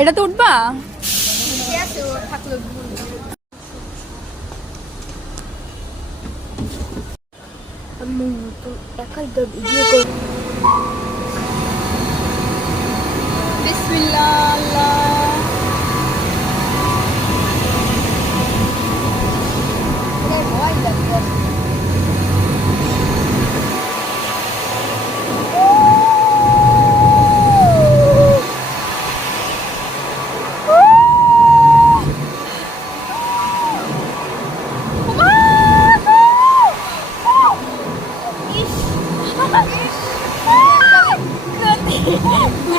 এটা তো উঠবা? বিসমিল্লাহ।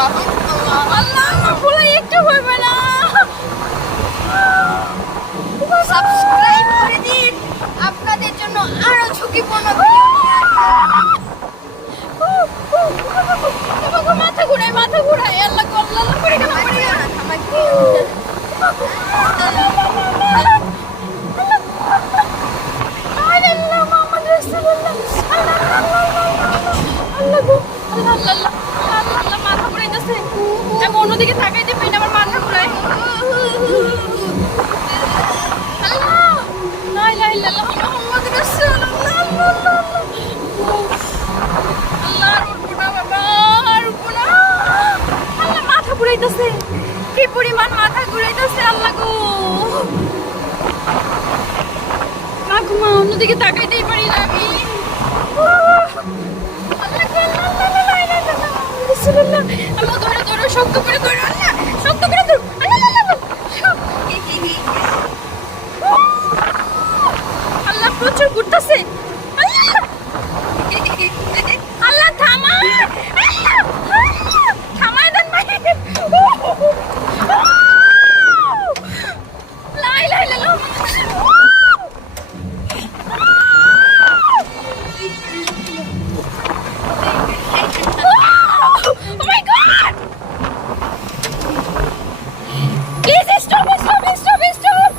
আল্লাহ আমার ভুলে একটু হইবে না সাবস্ক্রাইব করে দিন আপনাদের জন্য আরও ঝুঁকিপূর্ণ ভিডিও মাথা ঘুরাই মাথা ঘুরাই আল্লাহ আল্লাহ আল্লাহ গেলাম পড়ে গেলাম আল্লাহ আল্লাহ আল্লাহ আল্লাহ না বাবা আর উঠবো না আল্লাহ মাথা ঘুরাইতেছে। কি পরিমাণ মাথা ঘুরাইতেছে আল্লাহ গো। মা ঘুমা অন্যদিকে তাকাইতেই পারি না আমি আল্লাহ গো, আল্লাহ, আল্লাহ, আল্লাহ, লা ইলাহা ইল্লাল্লাহ, রাসূলুল্লাহ। আল্লাহ, ধরো, ধরো, শক্ত করে ধরো, আল্লাহ, শক্ত করে ধরো। আল্লাহ, আল্লাহ, আল্লাহ, আল্লাহ। আল্লাহ প্রচুর ঘুরতেছে আল্লাহ আল্লাহ থামা আল্লাহ আল্লাহ, থামায় দেন ভাই লা ইলাহা ইল্লাল্লাহ Oh my god! Please stop, stop, stop, stop!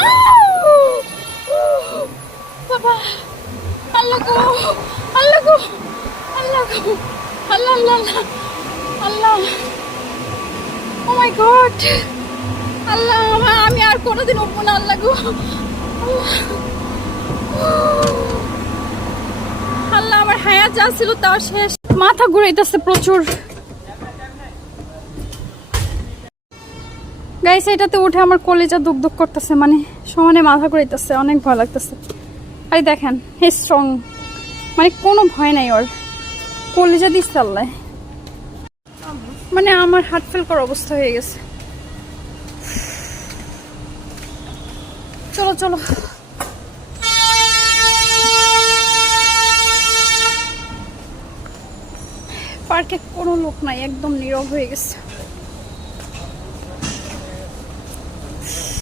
Oh! আমি আর কোনোদিন উঠবো না, আল্লাহ গো। আল্লাহ। আমার হায়াত যা ছিল তা শেষ। মাথা ঘুরাইতেছে প্রচুর। গাইস এটাতে উঠে আমার কলেজা দুক দুক করতেছে মানে সমানে মাথা ঘুরাইতেছে, অনেক ভয় লাগতেছে। আরে দেখেন, হে স্ট্রং মানে কোনো ভয় নাই ওর। কলেজা দিচ্ছে আল্লাহ। মানে আমার হার্ট ফেল করার অবস্থা হয়ে গেছে। চলো চলো। পার্কে কোনো লোক নাই, একদম নীরব হয়ে গেছে।